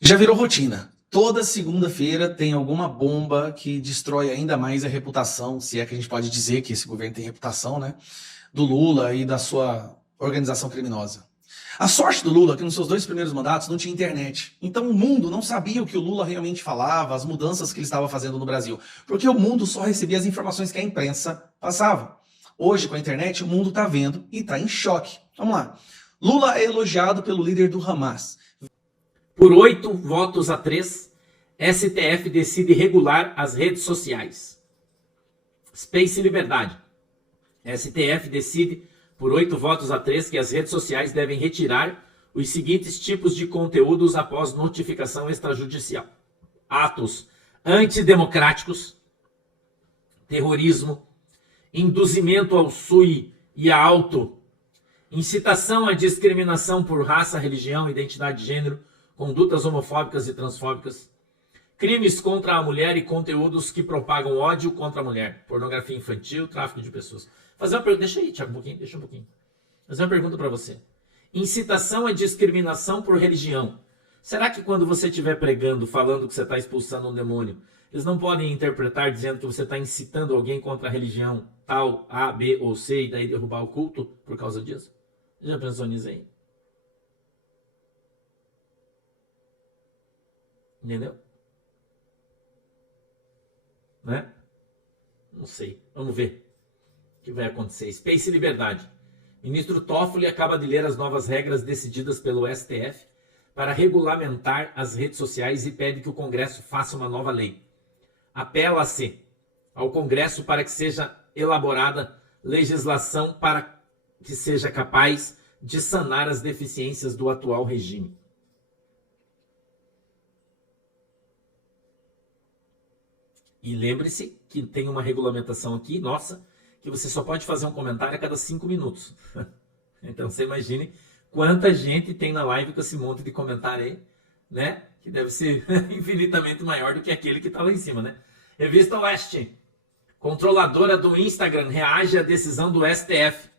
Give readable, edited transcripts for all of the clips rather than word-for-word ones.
Já virou rotina. Toda segunda-feira tem alguma bomba que destrói ainda mais a reputação, se é que a gente pode dizer que esse governo tem reputação, né? Do Lula e da sua organização criminosa. A sorte do Lula é que nos seus 2 primeiros mandatos não tinha internet. Então o mundo não sabia o que o Lula realmente falava, as mudanças que ele estava fazendo no Brasil. Porque o mundo só recebia as informações que a imprensa passava. Hoje, com a internet, o mundo está vendo e está em choque. Vamos lá. Lula é elogiado pelo líder do Hamas. Por 8 votos a 3, STF decide regular as redes sociais. Space Liberdade. STF decide por 8 votos a 3 que as redes sociais devem retirar os seguintes tipos de conteúdos após notificação extrajudicial: atos antidemocráticos, terrorismo, induzimento ao sui e a auto, incitação à discriminação por raça, religião, identidade de gênero, condutas homofóbicas e transfóbicas, crimes contra a mulher e conteúdos que propagam ódio contra a mulher, pornografia infantil, tráfico de pessoas. Fazer uma pergunta, deixa aí, Thiago, deixa um pouquinho. Fazer uma pergunta para você. Incitação à discriminação por religião. Será que quando você estiver pregando, falando que você está expulsando um demônio, eles não podem interpretar dizendo que você está incitando alguém contra a religião tal, A, B ou C, e daí derrubar o culto por causa disso? Já pensou nisso aí? Entendeu? Né? Não sei. Vamos ver o que vai acontecer. Space Liberdade. Ministro Toffoli acaba de ler as novas regras decididas pelo STF para regulamentar as redes sociais e pede que o Congresso faça uma nova lei. Apela-se ao Congresso para que seja elaborada legislação para que seja capaz de sanar as deficiências do atual regime. E lembre-se que tem uma regulamentação aqui, nossa, que você só pode fazer um comentário a cada 5 minutos. Então você imagine quanta gente tem na live com esse monte de comentário aí, né? Que deve ser infinitamente maior do que aquele que está lá em cima, né? Revista Oeste. Controladora do Instagram reage à decisão do STF.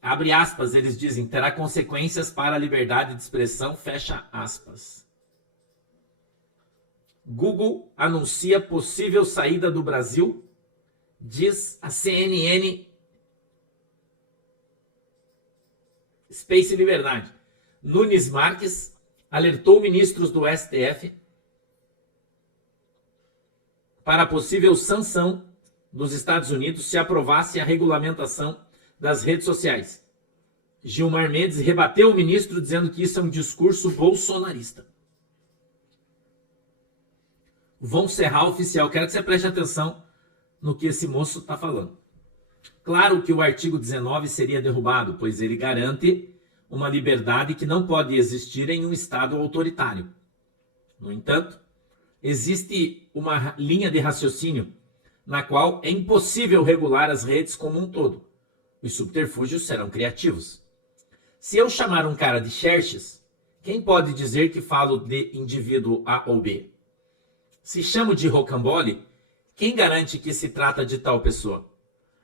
Abre aspas, eles dizem, terá consequências para a liberdade de expressão, fecha aspas. Google anuncia possível saída do Brasil, diz a CNN. Space Liberdade. Nunes Marques alertou ministros do STF para a possível sanção dos Estados Unidos se aprovasse a regulamentação das redes sociais. Gilmar Mendes rebateu o ministro dizendo que isso é um discurso bolsonarista. Von Serral oficial, quero que você preste atenção no que esse moço está falando. Claro que o artigo 19 seria derrubado, pois ele garante uma liberdade que não pode existir em um Estado autoritário. No entanto, existe uma linha de raciocínio na qual é impossível regular as redes como um todo. Os subterfúgios serão criativos. Se eu chamar um cara de Xerxes, quem pode dizer que falo de indivíduo A ou B? Se chamo de rocambole, quem garante que se trata de tal pessoa?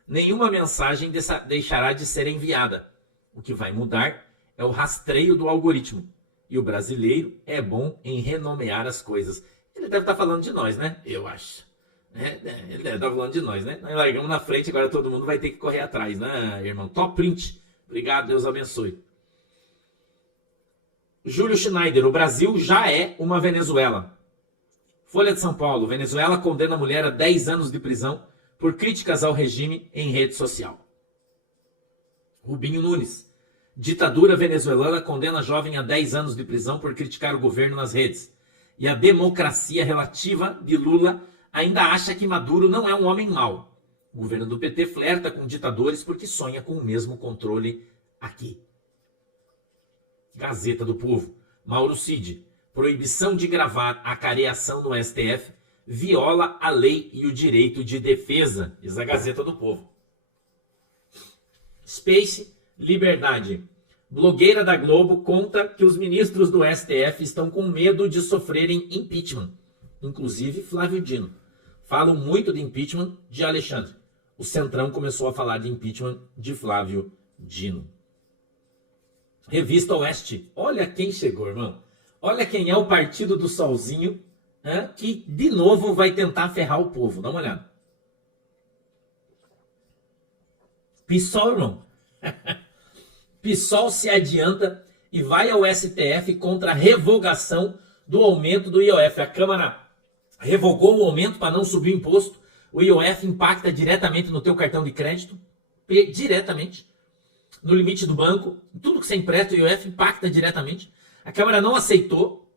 Nenhuma mensagem deixará de ser enviada. O que vai mudar é o rastreio do algoritmo. E o brasileiro é bom em renomear as coisas. Ele deve estar falando de nós, né? Eu acho. Ele deve estar falando de nós, né? Nós largamos na frente, agora todo mundo vai ter que correr atrás, né, irmão? Top print. Obrigado, Deus abençoe. Júlio Schneider, o Brasil já é uma Venezuela. Folha de São Paulo, Venezuela condena a mulher a 10 anos de prisão por críticas ao regime em rede social. Rubinho Nunes, ditadura venezuelana condena jovem a 10 anos de prisão por criticar o governo nas redes. E a democracia relativa de Lula ainda acha que Maduro não é um homem mau. O governo do PT flerta com ditadores porque sonha com o mesmo controle aqui. Gazeta do Povo, Mauro Cid, proibição de gravar a careação no STF viola a lei e o direito de defesa, diz a Gazeta do Povo. Space Liberdade. Blogueira da Globo conta que os ministros do STF estão com medo de sofrerem impeachment, inclusive Flávio Dino. Falam muito de impeachment de Alexandre. O Centrão começou a falar de impeachment de Flávio Dino. Revista Oeste. Olha quem chegou, irmão. Olha quem é o partido do Solzinho, que de novo vai tentar ferrar o povo. Dá uma olhada. PSOL, irmão. PSOL se adianta e vai ao STF contra a revogação do aumento do IOF. A Câmara revogou o aumento para não subir o imposto. O IOF impacta diretamente no teu cartão de crédito, diretamente, no limite do banco. Tudo que você empresta, o IOF impacta diretamente. A Câmara não aceitou,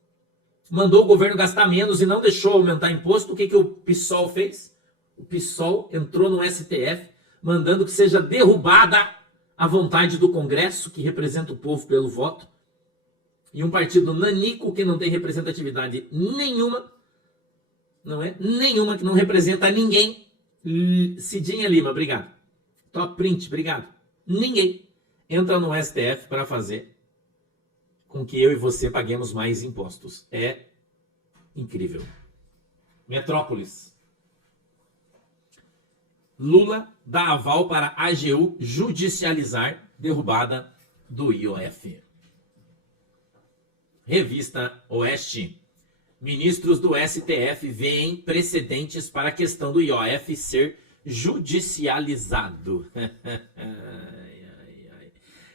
mandou o governo gastar menos e não deixou aumentar imposto. O que o PSOL fez? O PSOL entrou no STF, mandando que seja derrubada a vontade do Congresso, que representa o povo pelo voto, e um partido nanico que não tem representatividade nenhuma, não é? Nenhuma, que não representa ninguém. Cidinha Lima, obrigado. Top Print, obrigado. Ninguém entra no STF para fazer com que eu e você paguemos mais impostos. É incrível. Metrópolis. Lula dá aval para a AGU judicializar derrubada do IOF. Revista Oeste. Ministros do STF veem precedentes para a questão do IOF ser judicializado.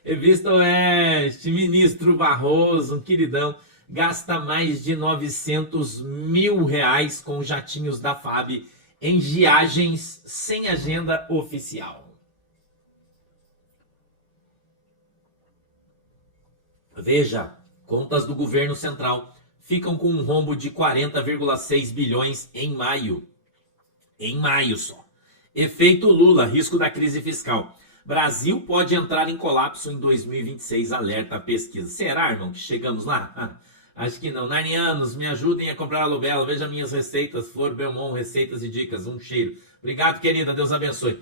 Revista Oeste. Ministro Barroso, um queridão, gasta mais de 900 mil reais com jatinhos da FAB em viagens sem agenda oficial. Veja, contas do governo central ficam com um rombo de 40,6 bilhões em maio. Em maio só. Efeito Lula, risco da crise fiscal. Brasil pode entrar em colapso em 2026, alerta a pesquisa. Será, irmão, que chegamos lá? Acho que não. Narnianos, me ajudem a comprar a Lubela. Veja minhas receitas. Flor Belmont, receitas e dicas. Um cheiro. Obrigado, querida. Deus abençoe.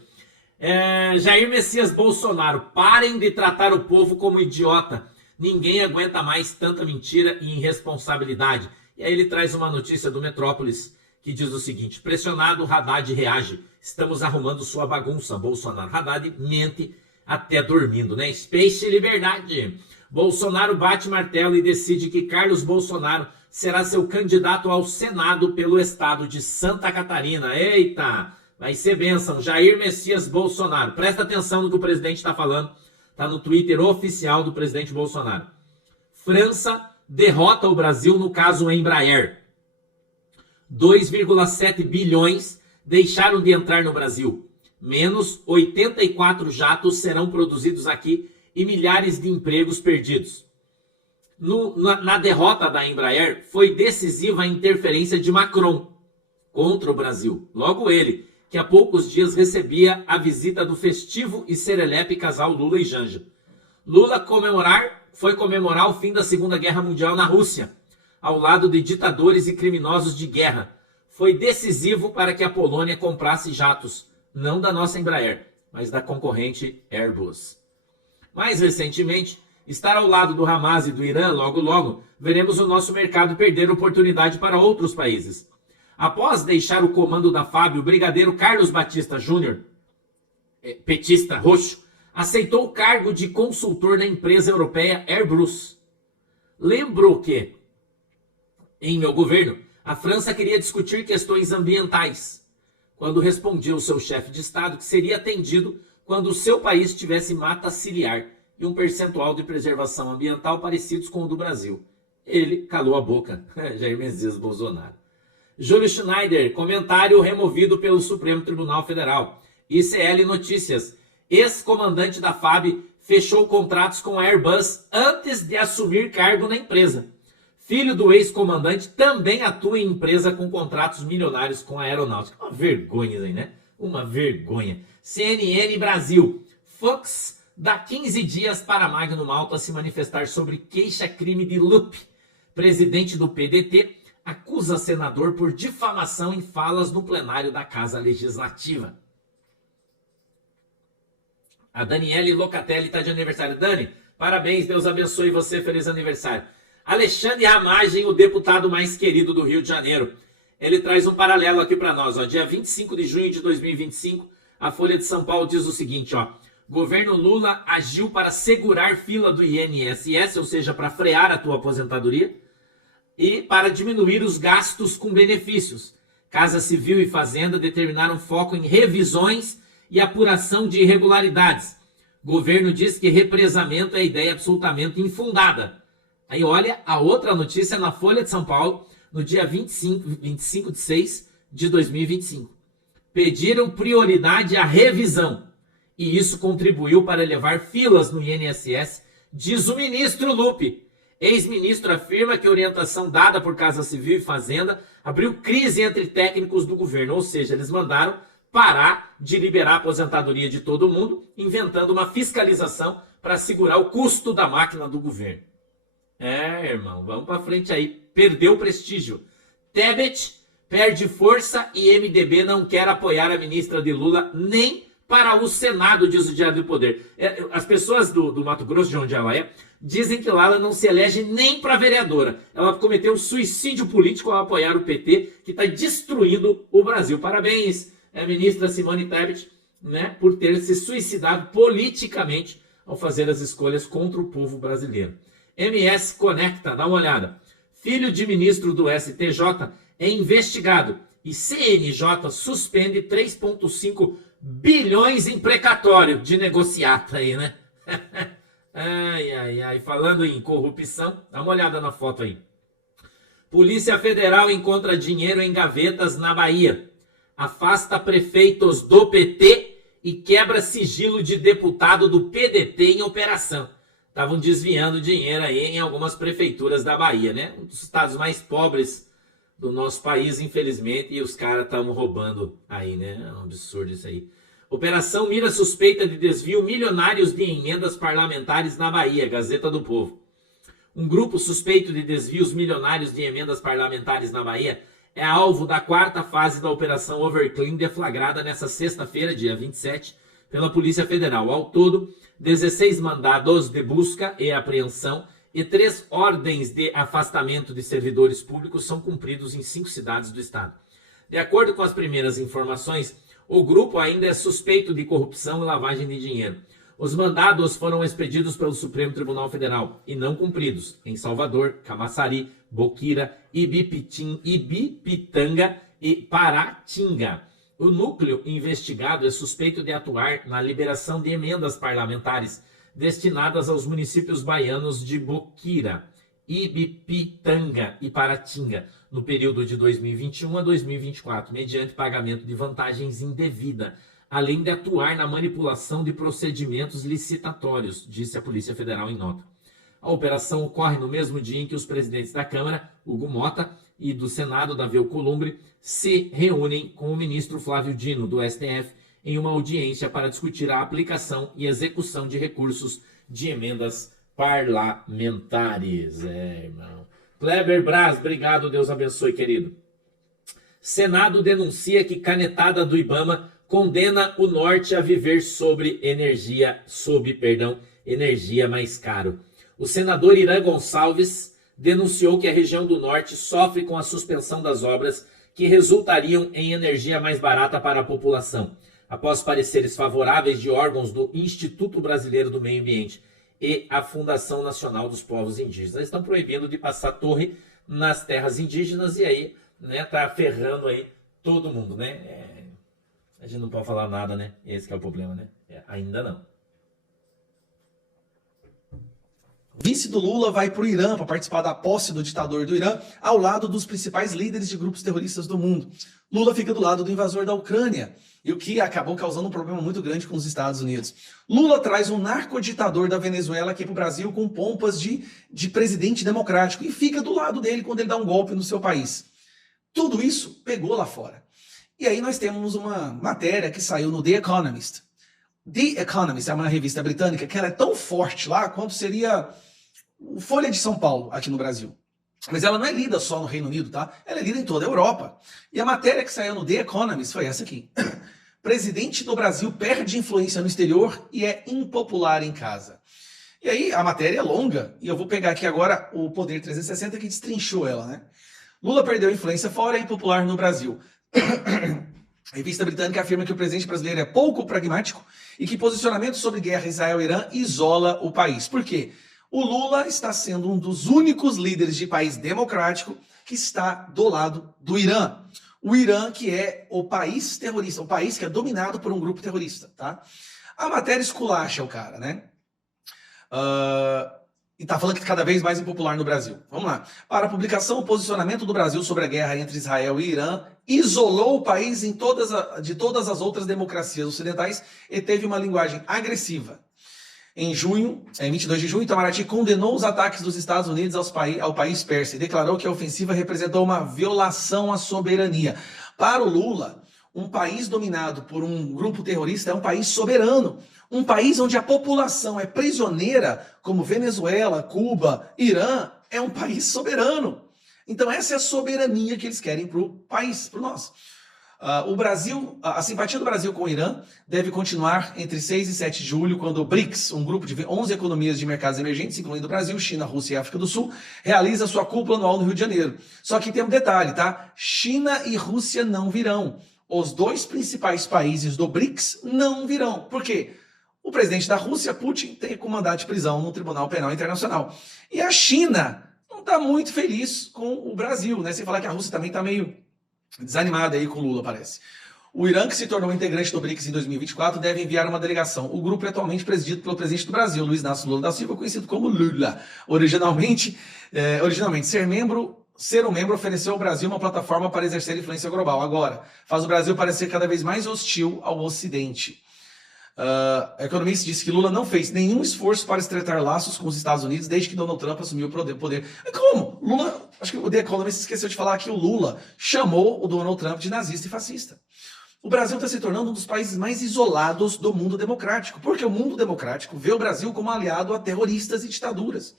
Jair Messias Bolsonaro. Parem de tratar o povo como idiota. Ninguém aguenta mais tanta mentira e irresponsabilidade. E aí ele traz uma notícia do Metrópolis que diz o seguinte: pressionado, Haddad reage. Estamos arrumando sua bagunça. Bolsonaro. Haddad mente até dormindo, né? Space Liberdade. Bolsonaro bate martelo e decide que Carlos Bolsonaro será seu candidato ao Senado pelo estado de Santa Catarina. Eita, vai ser bênção. Jair Messias Bolsonaro. Presta atenção no que o presidente está falando. Está no Twitter oficial do presidente Bolsonaro. França derrota o Brasil no caso Embraer. 2,7 bilhões deixaram de entrar no Brasil. Menos 84 jatos serão produzidos aqui e milhares de empregos perdidos. Na derrota da Embraer, foi decisiva a interferência de Macron contra o Brasil. Logo ele, que há poucos dias recebia a visita do festivo e serelepe casal Lula e Janja. Lula foi comemorar o fim da Segunda Guerra Mundial na Rússia, ao lado de ditadores e criminosos de guerra. Foi decisivo para que a Polônia comprasse jatos, não da nossa Embraer, mas da concorrente Airbus. Mais recentemente, estar ao lado do Hamas e do Irã, logo, veremos o nosso mercado perder oportunidade para outros países. Após deixar o comando da FAB, o brigadeiro Carlos Batista Júnior, petista roxo, aceitou o cargo de consultor na empresa europeia Airbus. Lembro que, em meu governo, a França queria discutir questões ambientais, quando respondia o seu chefe de Estado que seria atendido quando o seu país tivesse mata ciliar e um percentual de preservação ambiental parecidos com o do Brasil. Ele calou a boca. Jair Messias Bolsonaro. Júlio Schneider, comentário removido pelo Supremo Tribunal Federal. ICL Notícias. Ex-comandante da FAB fechou contratos com a Airbus antes de assumir cargo na empresa. Filho do ex-comandante também atua em empresa com contratos milionários com a aeronáutica. Uma vergonha aí, né? Uma vergonha. CNN Brasil. Fox dá 15 dias para Magno Malta se manifestar sobre queixa-crime de Lupe. Presidente do PDT acusa senador por difamação em falas no plenário da Casa Legislativa. A Daniele Locatelli está de aniversário. Dani, parabéns, Deus abençoe você, feliz aniversário. Alexandre Ramagem, o deputado mais querido do Rio de Janeiro. Ele traz um paralelo aqui para nós. Dia 25 de junho de 2025, a Folha de São Paulo diz o seguinte, governo Lula agiu para segurar fila do INSS, ou seja, para frear a tua aposentadoria. e para diminuir os gastos com benefícios. Casa Civil e Fazenda determinaram foco em revisões e apuração de irregularidades. Governo diz que represamento é ideia absolutamente infundada. Aí olha a outra notícia na Folha de São Paulo, no dia 25 de 6 de 2025. Pediram prioridade à revisão. E isso contribuiu para elevar filas no INSS, diz o ministro Lupe. Ex-ministro afirma que a orientação dada por Casa Civil e Fazenda abriu crise entre técnicos do governo, ou seja, eles mandaram parar de liberar a aposentadoria de todo mundo, inventando uma fiscalização para segurar o custo da máquina do governo. Irmão, vamos para frente aí. Perdeu o prestígio. Tebet perde força e MDB não quer apoiar a ministra de Lula nem para o Senado, diz o Diário do Poder. As pessoas do Mato Grosso, de onde ela é, dizem que lá ela não se elege nem para vereadora. Ela cometeu suicídio político ao apoiar o PT, que está destruindo o Brasil. Parabéns, ministra Simone Tebet, né, por ter se suicidado politicamente ao fazer as escolhas contra o povo brasileiro. MS Conecta, dá uma olhada. Filho de ministro do STJ é investigado e CNJ suspende 3,5 bilhões em precatório de negociata aí, né? Ai. Falando em corrupção, dá uma olhada na foto aí. Polícia Federal encontra dinheiro em gavetas na Bahia. Afasta prefeitos do PT e quebra sigilo de deputado do PDT em operação. Estavam desviando dinheiro aí em algumas prefeituras da Bahia, né? Um dos estados mais pobres do nosso país, infelizmente, e os caras estavam roubando aí, né? É um absurdo isso aí. Operação mira suspeita de desvio milionários de emendas parlamentares na Bahia, Gazeta do Povo. Um grupo suspeito de desvios milionários de emendas parlamentares na Bahia é alvo da quarta fase da Operação Overclean, deflagrada nesta sexta-feira, dia 27, pela Polícia Federal. Ao todo, 16 mandados de busca e apreensão e 3 ordens de afastamento de servidores públicos são cumpridos em 5 cidades do estado. De acordo com as primeiras informações, o grupo ainda é suspeito de corrupção e lavagem de dinheiro. Os mandados foram expedidos pelo Supremo Tribunal Federal e não cumpridos em Salvador, Camaçari, Boquira, Ibipitanga e Paratinga. O núcleo investigado é suspeito de atuar na liberação de emendas parlamentares destinadas aos municípios baianos de Boquira, Ibipitanga e Paratinga, no período de 2021 a 2024, mediante pagamento de vantagens indevida, além de atuar na manipulação de procedimentos licitatórios, disse a Polícia Federal em nota. A operação ocorre no mesmo dia em que os presidentes da Câmara, Hugo Mota, e do Senado, Davi Alcolumbre, se reúnem com o ministro Flávio Dino, do STF, em uma audiência para discutir a aplicação e execução de recursos de emendas parlamentares. Irmão. Kleber Braz, obrigado, Deus abençoe, querido. Senado denuncia que canetada do Ibama condena o Norte a viver sob energia mais caro. O senador Irã Gonçalves denunciou que a região do Norte sofre com a suspensão das obras que resultariam em energia mais barata para a população, após pareceres favoráveis de órgãos do Instituto Brasileiro do Meio Ambiente e a Fundação Nacional dos Povos Indígenas. Eles estão proibindo de passar torre nas terras indígenas e aí, né, tá ferrando aí todo mundo, né? A gente não pode falar nada, né? Esse que é o problema, né? Ainda não. Vice do Lula vai para o Irã para participar da posse do ditador do Irã, ao lado dos principais líderes de grupos terroristas do mundo. Lula fica do lado do invasor da Ucrânia, e o que acabou causando um problema muito grande com os Estados Unidos. Lula traz um narcoditador da Venezuela aqui para o Brasil com pompas de presidente democrático e fica do lado dele quando ele dá um golpe no seu país. Tudo isso pegou lá fora. E aí nós temos uma matéria que saiu no The Economist. The Economist é uma revista britânica que ela é tão forte lá quanto seria o Folha de São Paulo aqui no Brasil. Mas ela não é lida só no Reino Unido, tá? Ela é lida em toda a Europa. E a matéria que saiu no The Economist foi essa aqui. Presidente do Brasil perde influência no exterior e é impopular em casa. E aí a matéria é longa, e eu vou pegar aqui agora o Poder 360 que destrinchou ela, né? Lula perdeu influência fora e é impopular no Brasil. A revista britânica afirma que o presidente brasileiro é pouco pragmático e que posicionamento sobre guerra Israel-Irã isola o país. Por quê? O Lula está sendo um dos únicos líderes de país democrático que está do lado do Irã. O Irã, que é o país terrorista, o país que é dominado por um grupo terrorista, tá? A matéria esculacha o cara, né? E tá falando que cada vez mais impopular no Brasil. Vamos lá. Para a publicação, o posicionamento do Brasil sobre a guerra entre Israel e Irã isolou o país de todas as outras democracias ocidentais e teve uma linguagem agressiva. Em 22 de junho, Itamaraty condenou os ataques dos Estados Unidos ao país persa e declarou que a ofensiva representou uma violação à soberania. Para o Lula, um país dominado por um grupo terrorista é um país soberano. Um país onde a população é prisioneira, como Venezuela, Cuba, Irã, é um país soberano. Então essa é a soberania que eles querem para o país, para nós. O Brasil, a simpatia do Brasil com o Irã deve continuar entre 6 e 7 de julho, quando o BRICS, um grupo de 11 economias de mercados emergentes, incluindo Brasil, China, Rússia e África do Sul, realiza sua cúpula anual no Rio de Janeiro. Só que tem um detalhe, tá? China e Rússia não virão. Os dois principais países do BRICS não virão. Por quê? O presidente da Rússia, Putin, tem comandado de prisão no Tribunal Penal Internacional. E a China não está muito feliz com o Brasil, né? Sem falar que a Rússia também está meio desanimada aí com o Lula, parece. O Irã, que se tornou integrante do BRICS em 2024, deve enviar uma delegação. O grupo é atualmente presidido pelo presidente do Brasil, Luiz Inácio Lula da Silva, conhecido como Lula. Originalmente ser um membro ofereceu ao Brasil uma plataforma para exercer influência global. Agora, faz o Brasil parecer cada vez mais hostil ao Ocidente. A economista disse que Lula não fez nenhum esforço para estreitar laços com os Estados Unidos desde que Donald Trump assumiu o poder. Como? Lula, acho que o The Economist esqueceu de falar que o Lula chamou o Donald Trump de nazista e fascista. O Brasil está se tornando um dos países mais isolados do mundo democrático, porque o mundo democrático vê o Brasil como aliado a terroristas e ditaduras.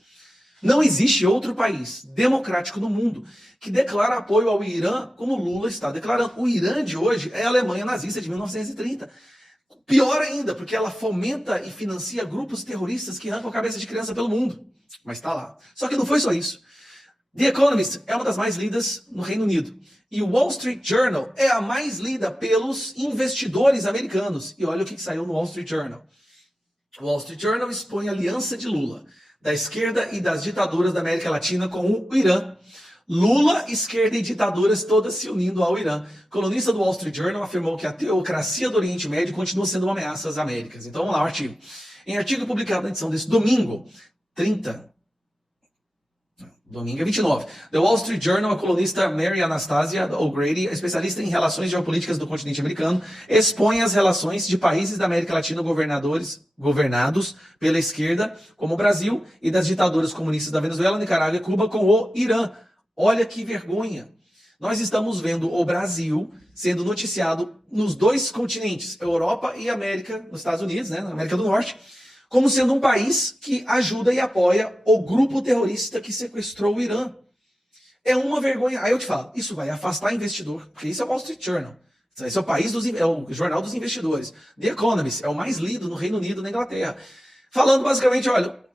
Não existe outro país democrático no mundo que declara apoio ao Irã como Lula está declarando. O Irã de hoje é a Alemanha nazista de 1930. Pior ainda, porque ela fomenta e financia grupos terroristas que arrancam a cabeça de criança pelo mundo. Mas está lá. Só que não foi só isso. The Economist é uma das mais lidas no Reino Unido. E o Wall Street Journal é a mais lida pelos investidores americanos. E olha o que saiu no Wall Street Journal. O Wall Street Journal expõe a aliança de Lula, da esquerda e das ditaduras da América Latina com o Irã. Lula, esquerda e ditaduras todas se unindo ao Irã. Colunista do Wall Street Journal afirmou que a teocracia do Oriente Médio continua sendo uma ameaça às Américas. Então vamos lá, o artigo. Em artigo publicado na edição desse domingo, domingo é 29. The Wall Street Journal, a colunista Mary Anastasia O'Grady, especialista em relações geopolíticas do continente americano, expõe as relações de países da América Latina governados pela esquerda, como o Brasil, e das ditaduras comunistas da Venezuela, Nicarágua e Cuba, com o Irã. Olha que vergonha. Nós estamos vendo o Brasil sendo noticiado nos dois continentes, Europa e América, nos Estados Unidos, né, na América do Norte, como sendo um país que ajuda e apoia o grupo terrorista que sequestrou o Irã. É uma vergonha. Aí eu te falo, isso vai afastar investidor, porque isso é o Wall Street Journal. Esse é o jornal dos investidores. The Economist é o mais lido no Reino Unido e na Inglaterra. Falando basicamente, olha,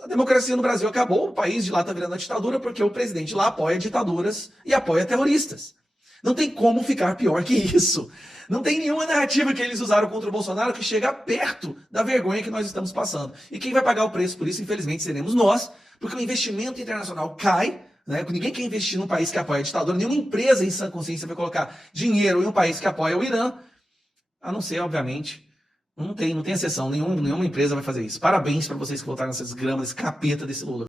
a democracia no Brasil acabou, o país de lá está virando a ditadura porque o presidente lá apoia ditaduras e apoia terroristas. Não tem como ficar pior que isso. Não tem nenhuma narrativa que eles usaram contra o Bolsonaro que chega perto da vergonha que nós estamos passando. E quem vai pagar o preço por isso, infelizmente, seremos nós, porque o investimento internacional cai, né? Ninguém quer investir num país que apoia a ditadura, nenhuma empresa em sã consciência vai colocar dinheiro em um país que apoia o Irã, a não ser, obviamente, não tem exceção, nenhuma empresa vai fazer isso. Parabéns para vocês que votaram nessas gramas, esse capeta desse Lula.